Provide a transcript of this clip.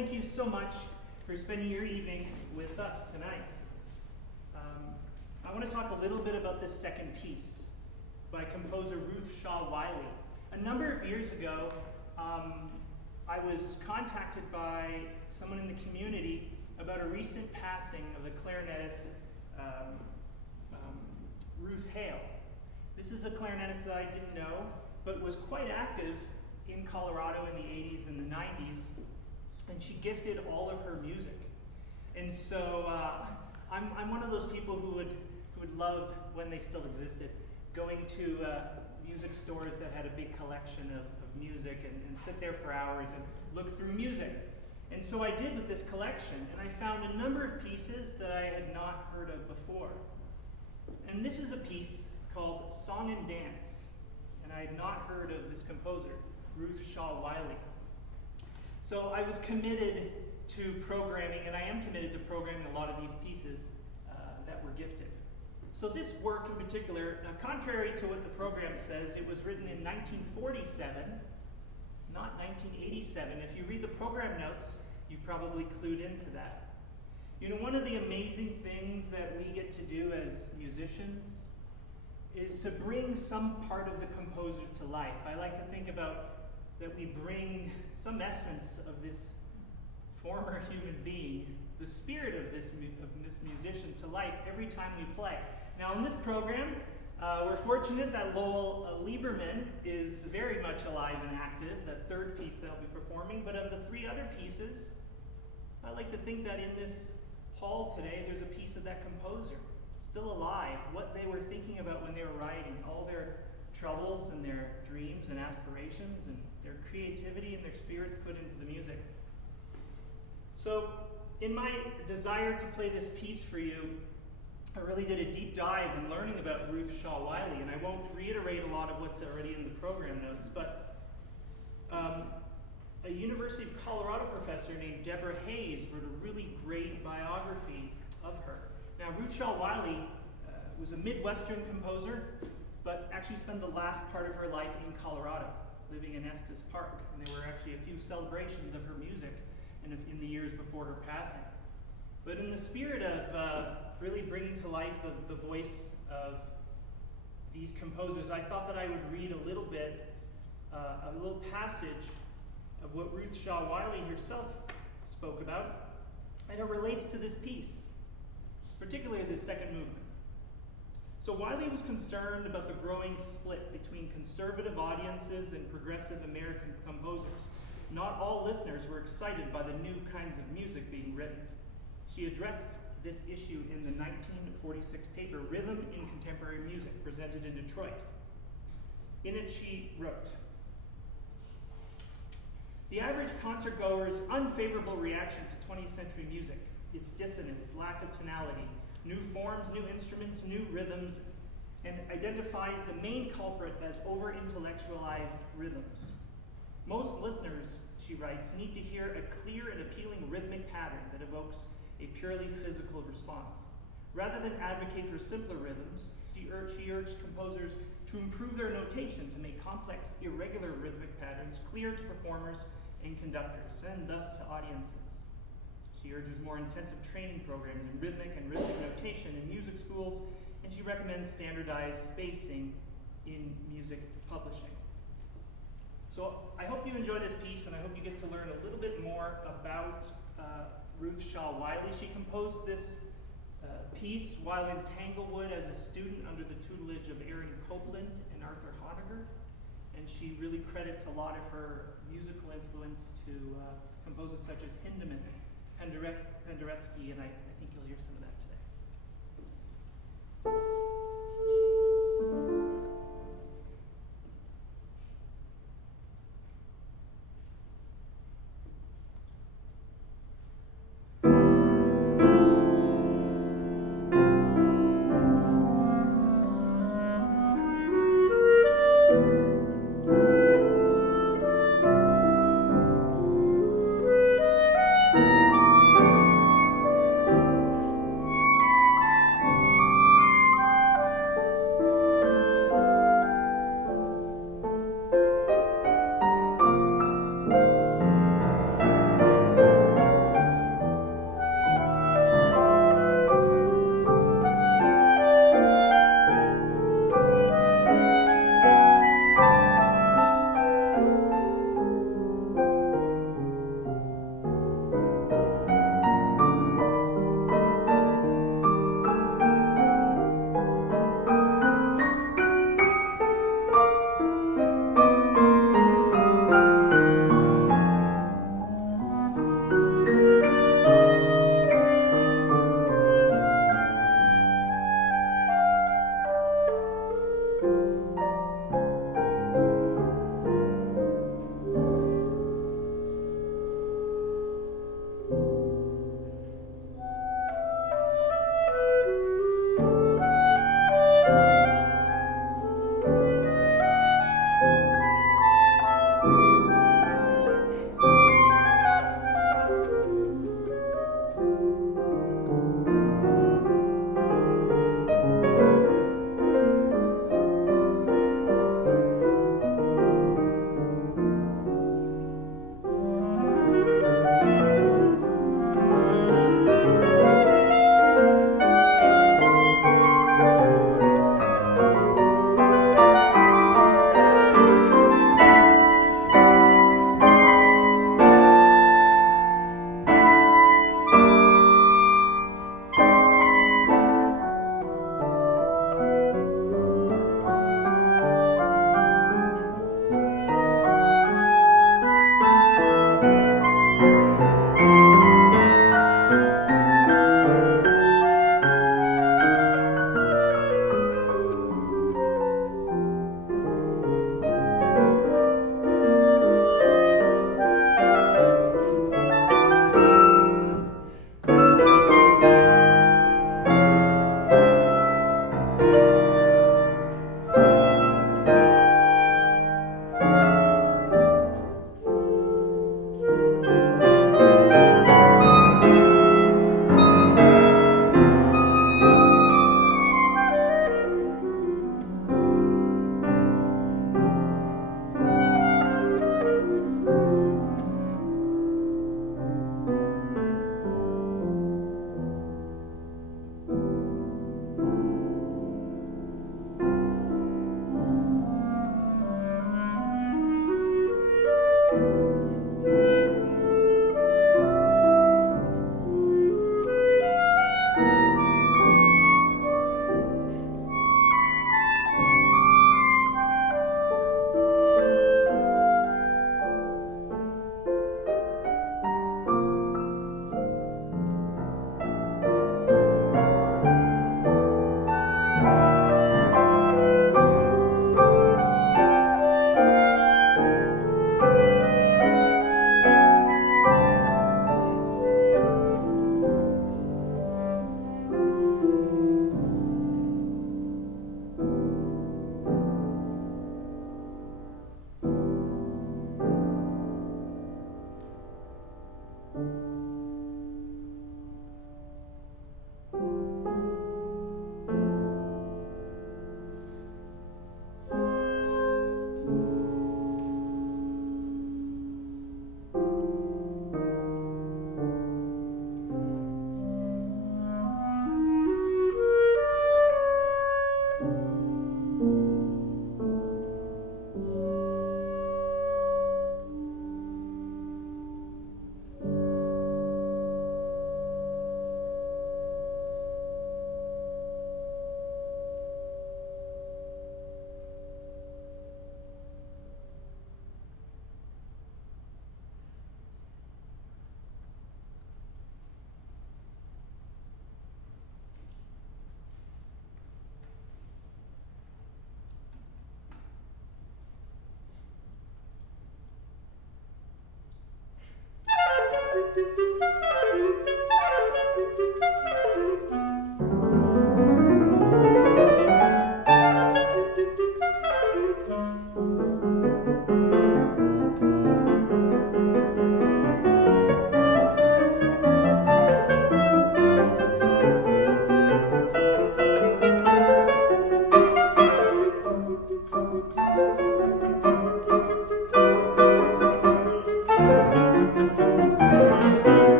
thank you so much for spending your evening with us tonight. I want to talk a little bit about this second piece by composer Ruth Wylie. A number of years ago, I was contacted by someone in the community about a recent passing of the clarinetist Ruth. This is a clarinetist that I didn't know, but was quite active in Colorado in the 80s and the 90s, and she gifted all of her music. And so I'm one of those people who would love, when they still existed, going to music stores that had a big collection of music and sit there for hours and look through music. And so I did with this collection, and I found a number of pieces that I had not heard of before. And this is a piece called Song and Dance, and I had not heard of this composer, Ruth Wylie. So I was committed to programming, and I am committed to programming a lot of these pieces that were gifted. So this work in particular, contrary to what the program says, it was written in 1947, not 1987. If you read the program notes, you probably clued into that. You know, one of the amazing things that we get to do as musicians is to bring some part of the composer to life. I like to think about that we bring some essence of this former human being, the spirit of this musician to life every time we play. Now in this program, we're fortunate that Lowell Lieberman is very much alive and active, that third piece that I'll be performing, but of the three other pieces, I like to think that in this hall today, there's a piece of that composer, still alive, what they were thinking about when they were writing, all their troubles and their dreams and aspirations and their creativity and their spirit put into the music. So, in my desire to play this piece for you, I really did a deep dive in learning about Ruth Wylie, and I won't reiterate a lot of what's already in the program notes, but a University of Colorado professor named Deborah Hayes wrote a really great biography of her. Now, Ruth Wylie was a Midwestern composer, but actually spent the last part of her life in Colorado, living in Estes Park. And there were actually a few celebrations of her music in the years before her passing. But in the spirit of really bringing to life the voice of these composers, I thought that I would read a little bit, a little passage of what Ruth Wylie herself spoke about, and it relates to this piece, particularly this second movement. So Wylie was concerned about the growing split between conservative audiences and progressive American composers. Not all listeners were excited by the new kinds of music being written. She addressed this issue in the 1946 paper, Rhythm in Contemporary Music, presented in Detroit. In it, she wrote, "The average concertgoer's unfavorable reaction to 20th century music, its dissonance, lack of tonality, new forms, new instruments, new rhythms, and identifies the main culprit as over-intellectualized rhythms. Most listeners," she writes, "need to hear a clear and appealing rhythmic pattern that evokes a purely physical response. Rather than advocate for simpler rhythms, she urged composers to improve their notation to make complex, irregular rhythmic patterns clear to performers and conductors, and thus to audiences. She urges more intensive training programs in rhythmic notation in music schools, and she recommends standardized spacing in music publishing." So I hope you enjoy this piece, and I hope you get to learn a little bit more about Ruth Wylie. She composed this piece while in Tanglewood as a student under the tutelage of Aaron Copland and Arthur Honegger, and she really credits a lot of her musical influence to composers such as Hindemann, Penderecki, and I think you'll hear some of that today.